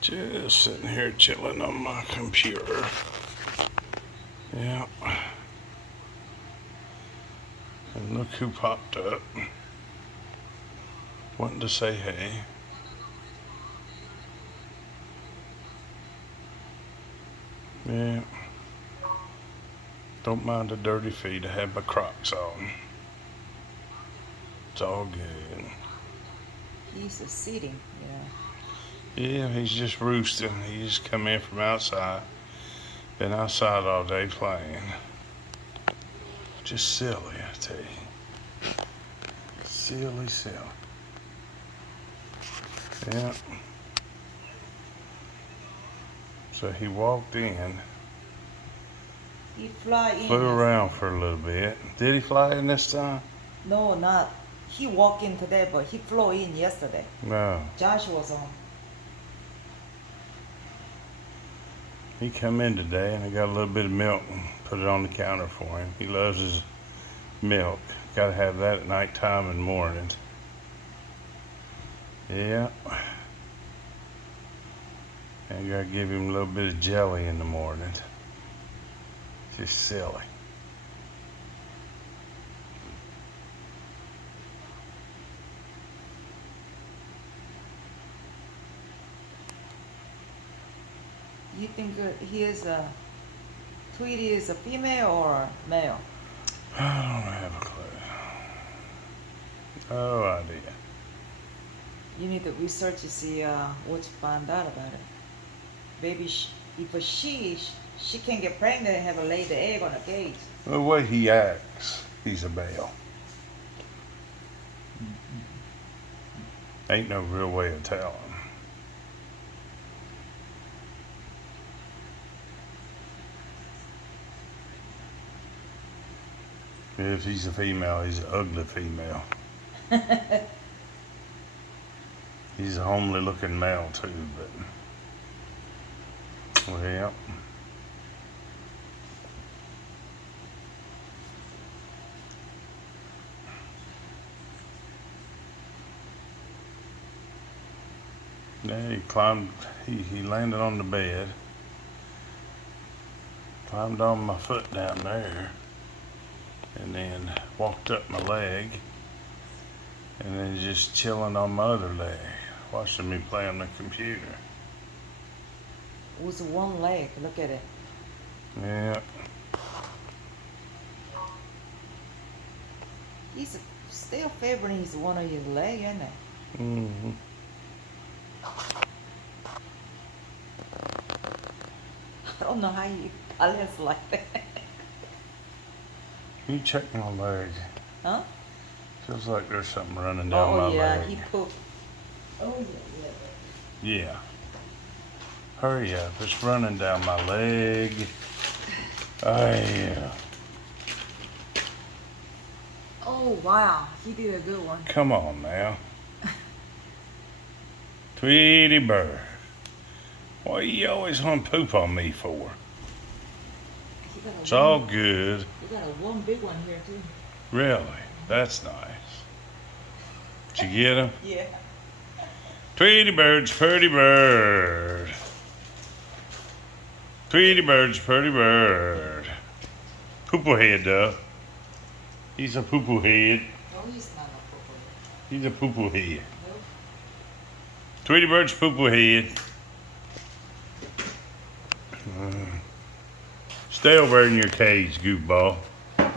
Just sitting here chilling on my computer. Yeah. And look who popped up. Wanting to say hey. Yeah. Don't mind the dirty feet. I have my Crocs on. It's all good. He's sitting, yeah. Yeah, he's just roosting. He just come in from outside. Been outside all day playing. Just silly, I tell you. Silly. Yeah. So he walked in. He fly in. Flew around for a little bit. Did he fly in this time? No, not. He walked in today, but he flew in yesterday. No. Josh was on. He come in today and I got a little bit of milk and put it on the counter for him. He loves his milk. Got to have that at nighttime and morning. Yeah. And you got to give him a little bit of jelly in the morning. Just silly. You think he is Tweety is a female or male? I don't have a clue. No idea. You need to research to see what you find out about it. Maybe if she can get pregnant and have a laid the egg on a cage. The way he acts, he's a male. Ain't no real way of telling. If he's a female, he's an ugly female. He's a homely looking male too, but well. Yeah, he climbed, he landed on the bed, climbed on my foot down there, and then walked up my leg, and then just chilling on my other leg, watching me play on the computer. With one leg, look at it. Yeah. He's still favoring his one of his leg, isn't it? Mm-hmm. I don't know how you balance like that. You check my leg. Huh? Feels like there's something running down my Oh yeah, leg. he pooped. Oh yeah. Yeah. Hurry up, it's running down my leg. Yeah. Oh wow, he did a good one. Come on now. Tweety bird. What you always want to poop on me for? It's all good. You got one big one here too. Really? That's nice. Did you get him? Yeah. Tweety bird's pretty bird. Tweety bird's pretty bird. Poo-poo head though. He's a poo-poo head. No, he's not a pooper. He's a poo-poo head. Nope. Tweety bird's poo-poo head. Stay over in your cage, goofball.